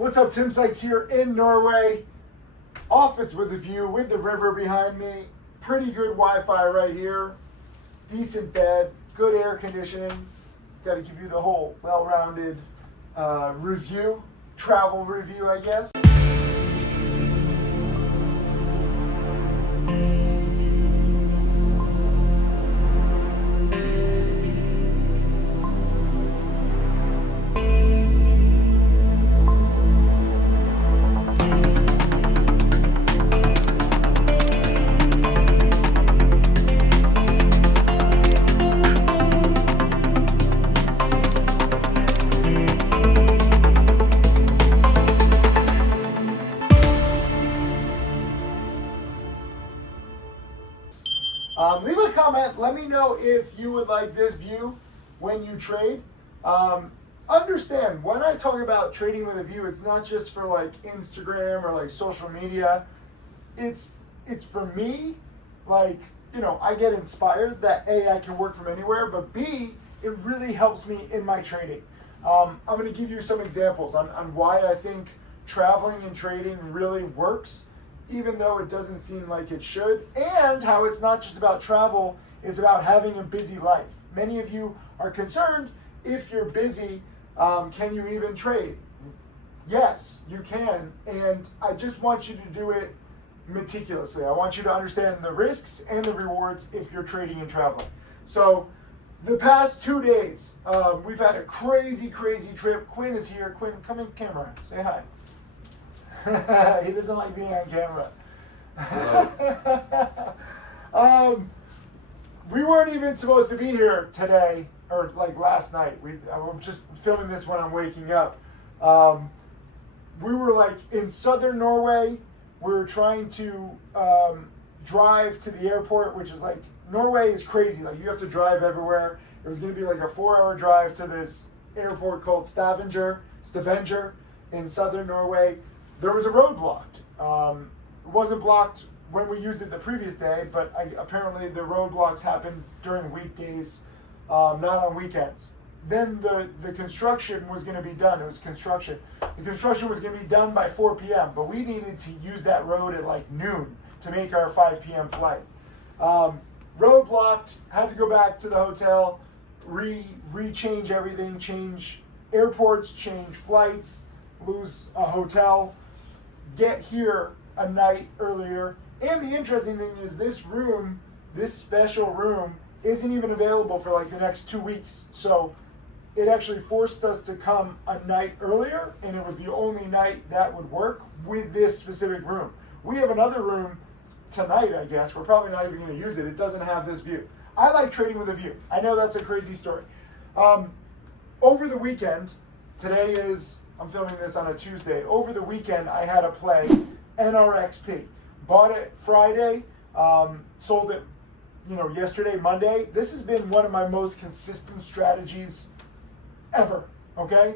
What's up, Tim Sykes here in Norway. Office with a view with the river behind me. Pretty good Wi-Fi right here. Decent bed, good air conditioning. Got to give you the whole well-rounded review, travel review, I guess. Leave a comment. Let me know if you would like this view when you trade. Understand, when I talk about trading with a view, it's not just for like Instagram or like social media. It's for me, like, you know, I get inspired that A, I can work from anywhere, but B, it really helps me in my trading. I'm going to give you some examples on why I think traveling and trading really works, even though it doesn't seem like it should, and how it's not just about travel, it's about having a busy life. Many of you are concerned, if you're busy, can you even trade? Yes, you can, and I just want you to do it meticulously. I want you to understand the risks and the rewards if you're trading and traveling. So the past 2 days, we've had a crazy trip. Quinn is here. Quinn, come in camera, say hi. He doesn't like being on camera. We weren't even supposed to be here today, or like last night. I'm just filming this when I'm waking up. We were like in southern Norway. We were trying to drive to the airport, which is like, Norway is crazy. Like, you have to drive everywhere. It was going to be like a 4-hour drive to this airport called Stavanger in southern Norway. There was a road blocked. It wasn't blocked when we used it the previous day, but apparently the roadblocks happened during weekdays, not on weekends. Then the construction was going to be done. It was construction. The construction was going to be done by 4 p.m., but we needed to use that road at like noon to make our 5 p.m. flight. Road blocked, had to go back to the hotel, rechange everything, change airports, change flights, lose a hotel, get here a night earlier. And the interesting thing is this room, this special room, isn't even available for like the next 2 weeks. So it actually forced us to come a night earlier, and it was the only night that would work with this specific room. We have another room tonight, I guess. We're probably not even going to use it. It doesn't have this view. I like trading with a view. I know that's a crazy story. Over the weekend, today is, I'm filming this on a Tuesday. Over the weekend, I had a play, NRXP. Bought it Friday, sold it, yesterday, Monday. This has been one of my most consistent strategies ever, okay?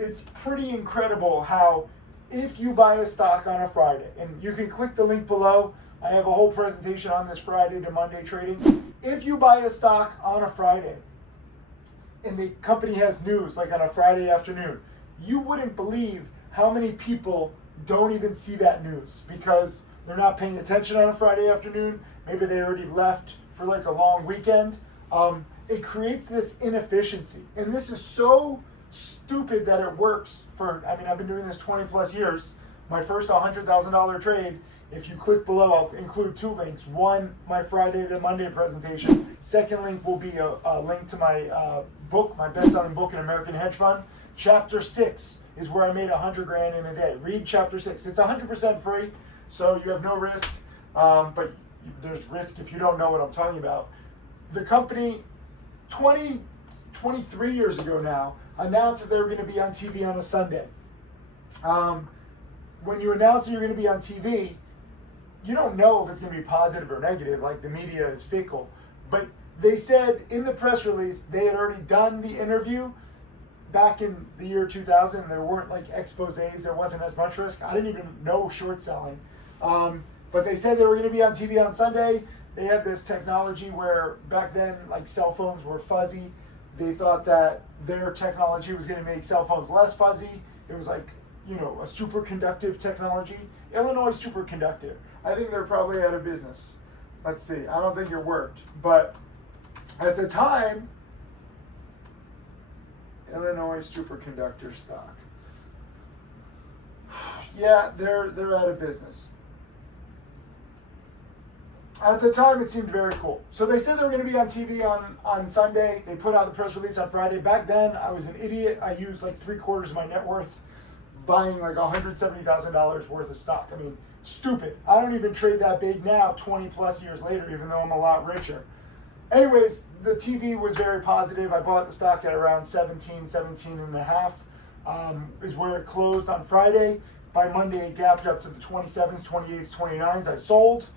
It's pretty incredible how if you buy a stock on a Friday, and you can click the link below, I have a whole presentation on this Friday to Monday trading. If you buy a stock on a Friday, and the company has news, like on a Friday afternoon, you wouldn't believe how many people don't even see that news because they're not paying attention on a Friday afternoon. Maybe they already left for like a long weekend. It creates this inefficiency. And this is so stupid that it works I've been doing this 20 plus years. My first $100,000 trade, if you click below, I'll include 2 links. One, my Friday to Monday presentation. Second link will be a link to my book, my best-selling book, An American Hedge Fund. Chapter 6 is where I made 100 grand in a day. Read chapter 6. It's 100% free, so you have no risk, but there's risk if you don't know what I'm talking about. The company, 23 years ago now, announced that they were going to be on TV on a Sunday. When you announce that you're going to be on TV, you don't know if it's going to be positive or negative, like the media is fickle. But they said in the press release they had already done the interview back in the year 2000. There weren't like exposés, there wasn't as much risk. I didn't even know short selling. But they said they were going to be on TV on Sunday. They had this technology where back then, like, cell phones were fuzzy. They thought that their technology was going to make cell phones less fuzzy. It was like, a superconductive technology. Illinois superconductor. I think they're probably out of business. Let's see. I don't think it worked. But at the time, Illinois superconductor stock. Yeah, they're out of business. At the time, it seemed very cool. So they said they were going to be on TV on Sunday. They put out the press release on Friday. Back then, I was an idiot. I used like 3/4 of my net worth buying like $170,000 worth of stock. I mean, stupid. I don't even trade that big now, 20 plus years later, even though I'm a lot richer. Anyways, the TV was very positive. I bought the stock at around 17 and a half, is where it closed on Friday. By Monday, it gapped up to the 27s, 28s, 29s. I sold,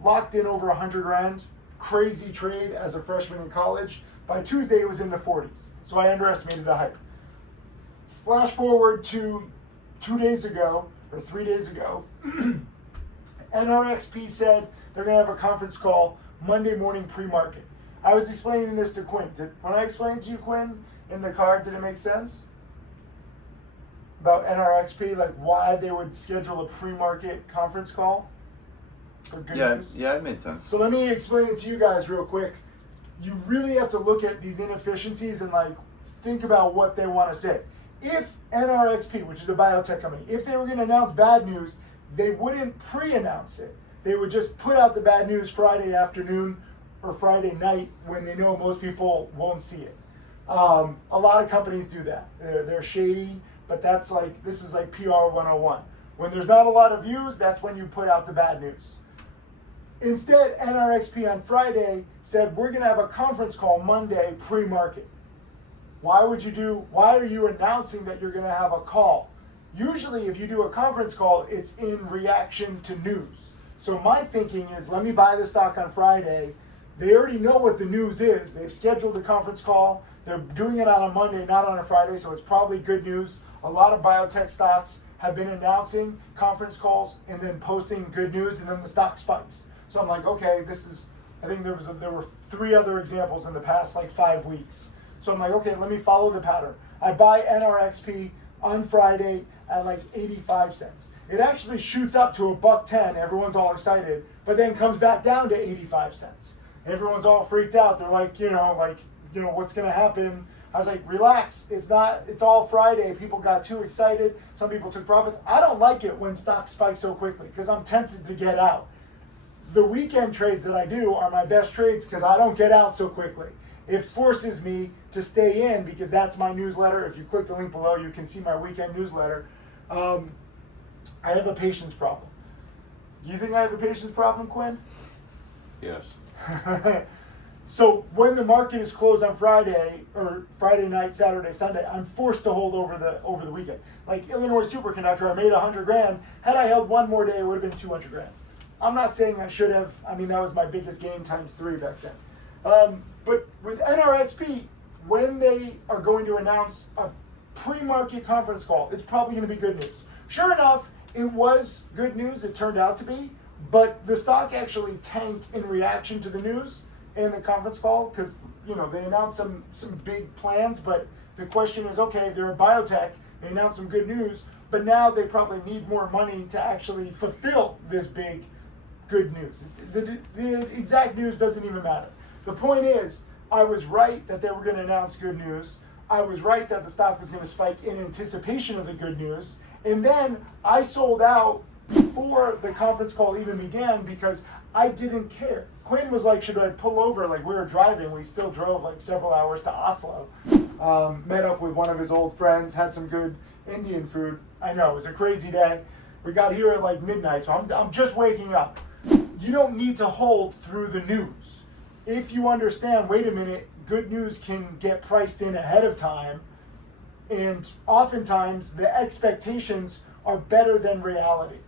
locked in over 100 grand. Crazy trade as a freshman in college. By Tuesday, it was in the 40s. So I underestimated the hype. Flash forward to 2 days ago, or 3 days ago, NRXP said they're going to have a conference call Monday morning pre-market. I was explaining this to Quinn. When I explained to you, Quinn, in the car, did it make sense? About NRXP, like why they would schedule a pre-market conference call for good news? Yeah, it made sense. So let me explain it to you guys real quick. You really have to look at these inefficiencies and like think about what they want to say. If NRXP, which is a biotech company, if they were going to announce bad news, they wouldn't pre-announce it. They would just put out the bad news Friday afternoon or Friday night when they know most people won't see it. A lot of companies do that. They're shady, but this is like PR 101. When there's not a lot of views, that's when you put out the bad news. Instead, NRXP on Friday said, we're going to have a conference call Monday pre-market. Why are you announcing that you're going to have a call? Usually if you do a conference call, it's in reaction to news. So my thinking is, let me buy the stock on Friday. They already know what the news is. They've scheduled the conference call. They're doing it on a Monday, not on a Friday, so it's probably good news. A lot of biotech stocks have been announcing conference calls and then posting good news, and then the stock spikes. So I'm like, okay, I think there were 3 other examples in the past 5 weeks. So I'm like, okay, let me follow the pattern. I buy NRXP on Friday at 85 cents. It actually shoots up to $1.10. Everyone's all excited, but then comes back down to 85 cents. Everyone's all freaked out. They're like, what's going to happen? I was like, relax. It's all Friday. People got too excited. Some people took profits. I don't like it when stocks spike so quickly because I'm tempted to get out. The weekend trades that I do are my best trades because I don't get out so quickly. It forces me to stay in because that's my newsletter. If you click the link below, you can see my weekend newsletter. I have a patience problem. Do you think I have a patience problem, Quinn? Yes. So when the market is closed on Friday or Friday night, Saturday, Sunday, I'm forced to hold over the weekend. Like Illinois superconductor, I made 100 grand. Had I held one more day, it would have been 200 grand. I'm not saying I should have. I mean, that was my biggest gain times 3 back then. But with NRXP, when they are going to announce a pre-market conference call, it's probably going to be good news. Sure enough, it was good news, it turned out to be, but the stock actually tanked in reaction to the news and the conference call because, they announced some big plans, but the question is, okay, they're a biotech, they announced some good news, but now they probably need more money to actually fulfill this big good news. The exact news doesn't even matter. The point is, I was right that they were going to announce good news. I was right that the stock was going to spike in anticipation of the good news. And then I sold out before the conference call even began because I didn't care. Quinn was like, should I pull over? We were driving. We still drove several hours to Oslo. Met up with one of his old friends, had some good Indian food. I know, it was a crazy day. We got here at midnight, so I'm just waking up. You don't need to hold through the news. If you understand, wait a minute, good news can get priced in ahead of time, and oftentimes the expectations are better than reality.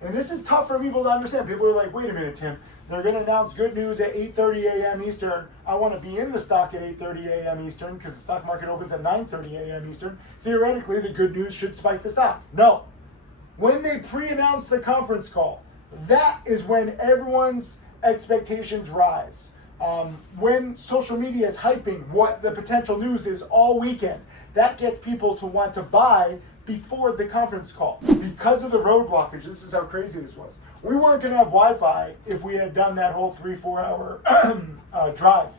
And this is tough for people to understand. People are like, wait a minute, Tim, they're going to announce good news at 8:30 a.m. Eastern. I want to be in the stock at 8:30 a.m. Eastern because the stock market opens at 9:30 a.m. Eastern. Theoretically, the good news should spike the stock. No. When they pre-announce the conference call, that is when everyone's expectations rise. When social media is hyping what the potential news is all weekend, that gets people to want to buy before the conference call. Because of the road blockage, this is how crazy this was. We weren't going to have Wi-Fi if we had done that whole 3-4 hour drive.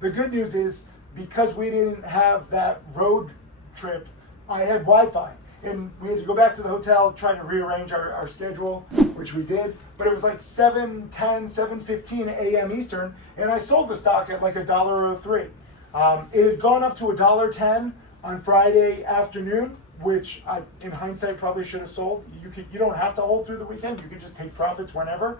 The good news is, because we didn't have that road trip, I had Wi-Fi. And we had to go back to the hotel, try to rearrange our schedule, which we did. But it was like 7:10, 7:15 a.m. Eastern, and I sold the stock at like $1.03. It had gone up to $1.10 on Friday afternoon, which I, in hindsight, probably should have sold. You don't have to hold through the weekend. You can just take profits whenever.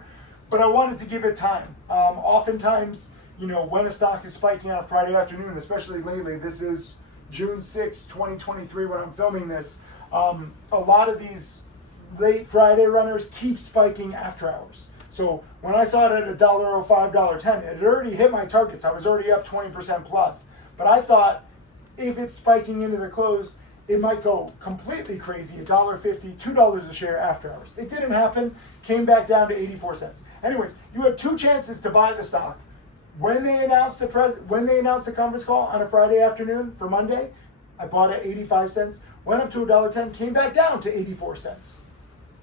But I wanted to give it time. Oftentimes, when a stock is spiking on a Friday afternoon, especially lately, this is June 6, 2023 when I'm filming this, a lot of these late Friday runners keep spiking after hours. So when I saw it at $1.05, $1.10, it had already hit my targets. I was already up 20% plus. But I thought if it's spiking into the close, it might go completely crazy, $1.50, $2 a share after hours. It didn't happen, came back down to 84 cents. Anyways, you had two chances to buy the stock. When they announced the conference call on a Friday afternoon for Monday, I bought at 85 cents, went up to $1.10, came back down to 84 cents.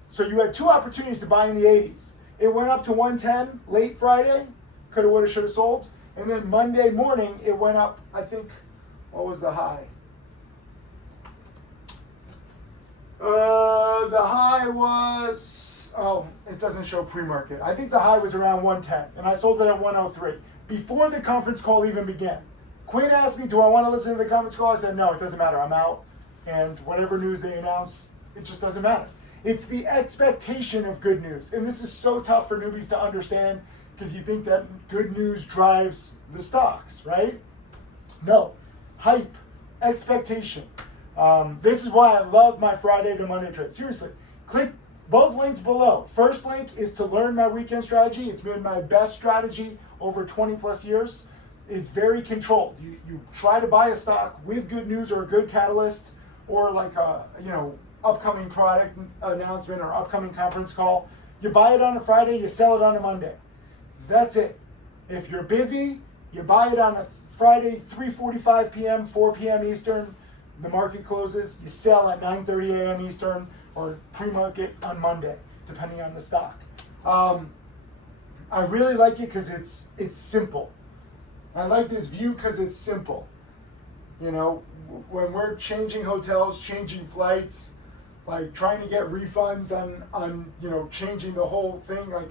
So you had two opportunities to buy in the 80s. It went up to 110 late Friday, coulda, woulda, shoulda sold. And then Monday morning, it went up, I think, what was the high? The high was, it doesn't show pre-market. I think the high was around 110, and I sold it at 103 before the conference call even began. Quinn asked me, do I want to listen to the conference call? I said, no, it doesn't matter. I'm out. And whatever news they announce, it just doesn't matter. It's the expectation of good news. And this is so tough for newbies to understand because you think that good news drives the stocks, right? No. Hype. Expectation. This is why I love my Friday to Monday trade. Seriously, click both links below. First link is to learn my weekend strategy. It's been my best strategy over 20 plus years. It's very controlled. You try to buy a stock with good news or a good catalyst or like a upcoming product announcement or upcoming conference call. You buy it on a Friday, you sell it on a Monday. That's it. If you're busy, you buy it on a Friday, 3:45 p.m., 4 p.m. Eastern. The market closes, you sell at 9:30 a.m. Eastern or pre-market on Monday, depending on the stock. I really like it because it's simple. I like this view because it's simple. When we're changing hotels, changing flights, like trying to get refunds on changing the whole thing, like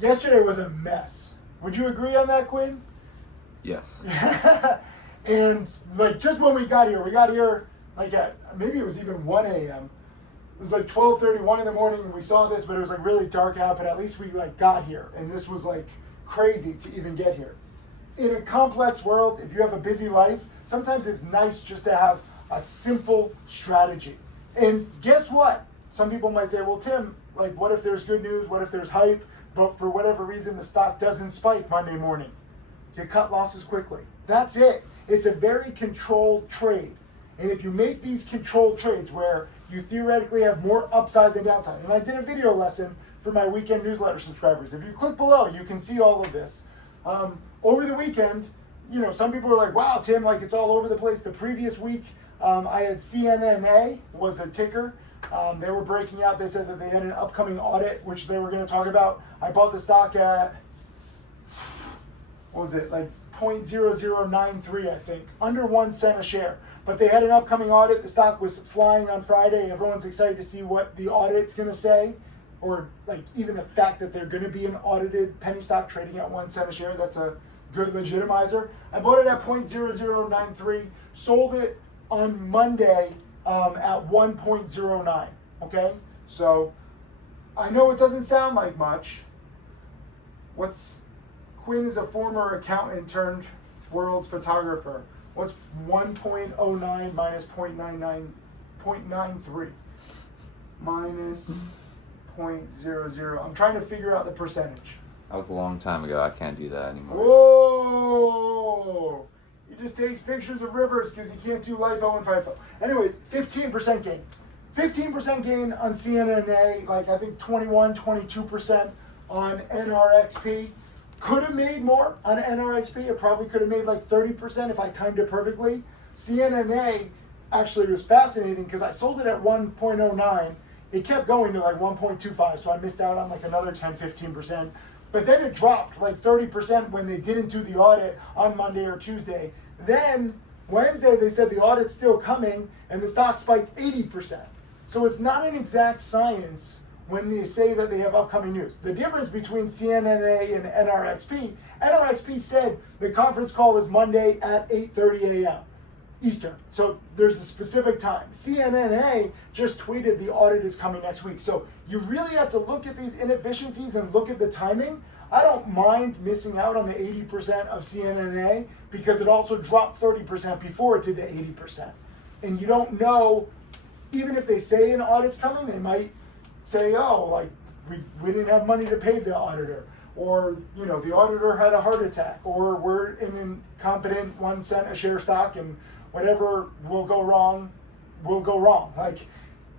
yesterday was a mess. Would you agree on that, Quinn? Yes. And like just when we got here like at maybe it was even 1 a.m. It was like 12:31 in the morning and we saw this, but it was like really dark out, but at least we like got here and this was like crazy to even get here. In a complex world, if you have a busy life, sometimes it's nice just to have a simple strategy. And guess what? Some people might say, well, Tim, like what if there's good news? What if there's hype? But for whatever reason, the stock doesn't spike Monday morning. You cut losses quickly. That's it. It's a very controlled trade. And if you make these controlled trades where you theoretically have more upside than downside, and I did a video lesson for my weekend newsletter subscribers. If you click below, you can see all of this. Over the weekend, some people were like, wow, Tim, like it's all over the place. The previous week, I had CNNA was a ticker. They were breaking out. They said that they had an upcoming audit, which they were going to talk about. I bought the stock at, what was it, like 0.0093, I think, under 1 cent a share. But they had an upcoming audit. The stock was flying on Friday. Everyone's excited to see what the audit's going to say, or like even the fact that they're going to be an audited penny stock trading at 1 cent a share. That's a good legitimizer. I bought it at 0.0093, sold it on Monday at 1.09. Okay, so I know it doesn't sound like much. Quinn is a former accountant turned world photographer. What's 1.09 minus 0.93? Minus 0.00. I'm trying to figure out the percentage. That was a long time ago. I can't do that anymore. Whoa! He just takes pictures of rivers because he can't do LIFO and FIFO. Anyways, 15% gain. 15% gain on CNNA, like I think 22% on NRXP. Could have made more on NRXP. It probably could have made like 30% if I timed it perfectly. CNNA, actually was fascinating because I sold it at 1.09. It kept going to like 1.25, so I missed out on like another 10-15%. But then it dropped like 30% when they didn't do the audit on Monday or Tuesday. Then Wednesday they said the audit's still coming, and the stock spiked 80%. So it's not an exact science when they say that they have upcoming news. The difference between CNNA and NRXP said the conference call is Monday at 8:30 a.m. Eastern. So there's a specific time. CNNA just tweeted the audit is coming next week. So you really have to look at these inefficiencies and look at the timing. I don't mind missing out on the 80% of CNNA because it also dropped 30% before it did the 80%. And you don't know, even if they say an audit's coming, they might say, oh, like we didn't have money to pay the auditor, or the auditor had a heart attack, or we're in incompetent 1 cent a share stock, and whatever will go wrong. Like,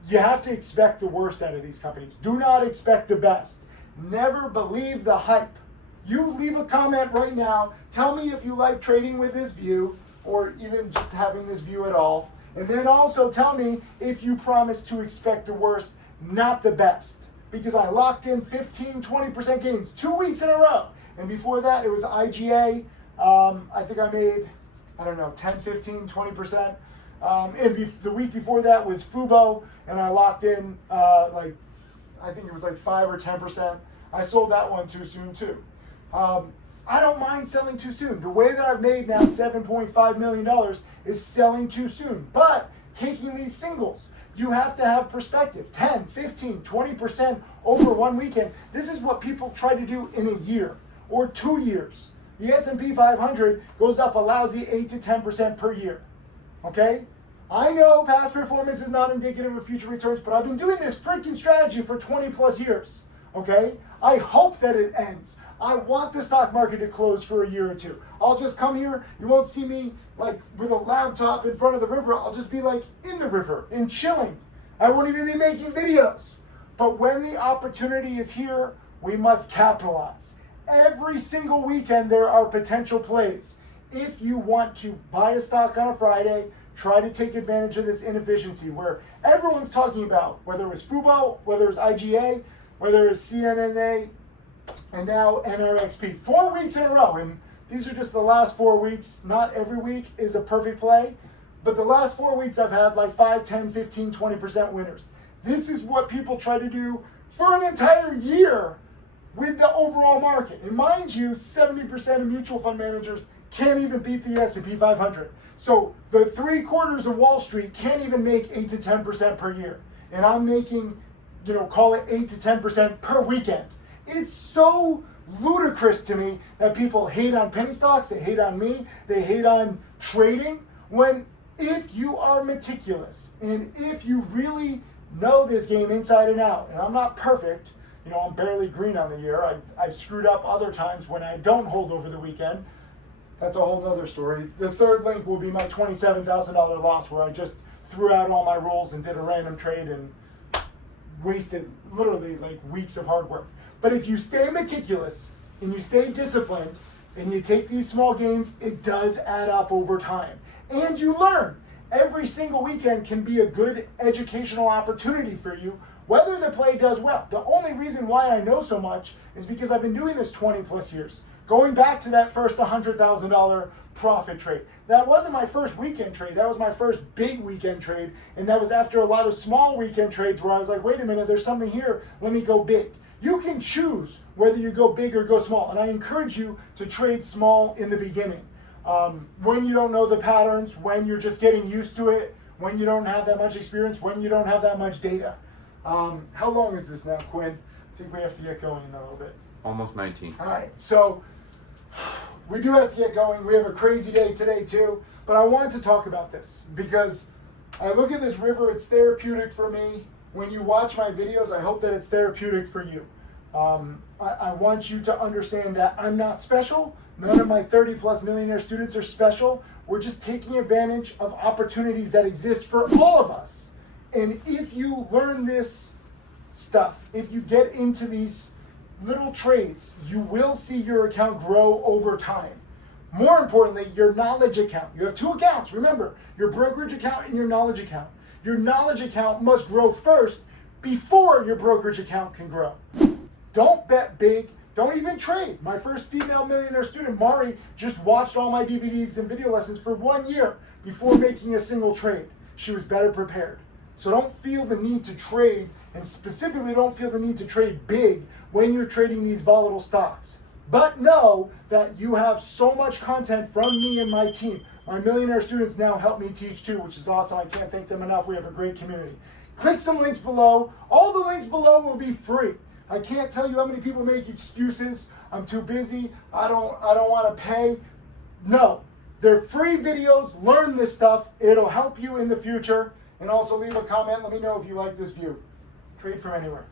you have to expect the worst out of these companies. Do not expect the best. Never believe the hype. You leave a comment right now. Tell me if you like trading with this view, or even just having this view at all. And then also tell me if you promise to expect the worst, not the best. Because I locked in 15-20% gains 2 weeks in a row. And before that, it was IGA. I think I made, 10, 15, 20%. The week before that was Fubo, and I locked in I think it was like 5 or 10%. I sold that one too soon too. I don't mind selling too soon. The way that I've made now $7.5 million is selling too soon. But taking these singles, you have to have perspective. 10, 15, 20% over one weekend. This is what people try to do in a year or 2 years. The S&P 500 goes up a lousy 8 to 10% per year. Okay? I know past performance is not indicative of future returns, but I've been doing this freaking strategy for 20 plus years. Okay? I hope that it ends. I want the stock market to close for a year or two. I'll just come here. You won't see me like with a laptop in front of the river. I'll just be like in the river and chilling. I won't even be making videos. But when the opportunity is here, we must capitalize. Every single weekend there are potential plays. If you want to buy a stock on a Friday, try to take advantage of this inefficiency where everyone's talking about, whether it was Fubo, whether it was IGA, whether it was CNNA, and now NRXP. 4 weeks in a row, and these are just the last 4 weeks. Not every week is a perfect play, but the last 4 weeks I've had like 5, 10, 15, 20% winners. This is what people try to do for an entire year with the overall market. And mind you, 70% of mutual fund managers can't even beat the S&P 500. So the 3/4 of Wall Street can't even make 8 to 10% per year. And I'm making, call it 8 to 10% per weekend. It's so ludicrous to me that people hate on penny stocks, they hate on me, they hate on trading, when if you are meticulous and if you really know this game inside and out, and I'm not perfect, I'm barely green on the year. I've screwed up other times when I don't hold over the weekend. That's a whole nother story. The third link will be my $27,000 loss where I just threw out all my rules and did a random trade and wasted literally like weeks of hard work. But if you stay meticulous and you stay disciplined and you take these small gains, it does add up over time. And you learn. Every single weekend can be a good educational opportunity for you, whether the play does well. The only reason why I know so much is because I've been doing this 20 plus years. Going back to that first $100,000 profit trade. That wasn't my first weekend trade. That was my first big weekend trade. And that was after a lot of small weekend trades where I was like, wait a minute, there's something here. Let me go big. You can choose whether you go big or go small. And I encourage you to trade small in the beginning. When you don't know the patterns, when you're just getting used to it, when you don't have that much experience, when you don't have that much data. How long is this now, Quinn? I think we have to get going in a little bit. Almost 19. All right, so we do have to get going. We have a crazy day today too, but I wanted to talk about this because I look at this river, it's therapeutic for me. When you watch my videos, I hope that it's therapeutic for you. I want you to understand that I'm not special. None of my 30 plus millionaire students are special. We're just taking advantage of opportunities that exist for all of us. And if you learn this stuff, if you get into these little trades, you will see your account grow over time. More importantly, your knowledge account. You have two accounts. Remember, your brokerage account and your knowledge account. Your knowledge account must grow first before your brokerage account can grow. Don't bet big. Don't even trade. My first female millionaire student, Mari, just watched all my DVDs and video lessons for 1 year before making a single trade. She was better prepared. So don't feel the need to trade, and specifically don't feel the need to trade big when you're trading these volatile stocks. But know that you have so much content from me and my team. My millionaire students now help me teach too, which is awesome. I can't thank them enough. We have a great community. Click some links below. All the links below will be free. I can't tell you how many people make excuses. I'm too busy. I don't want to pay. No, they're free videos. Learn this stuff. It'll help you in the future. And also leave a comment. Let me know if you like this view. Trade from anywhere.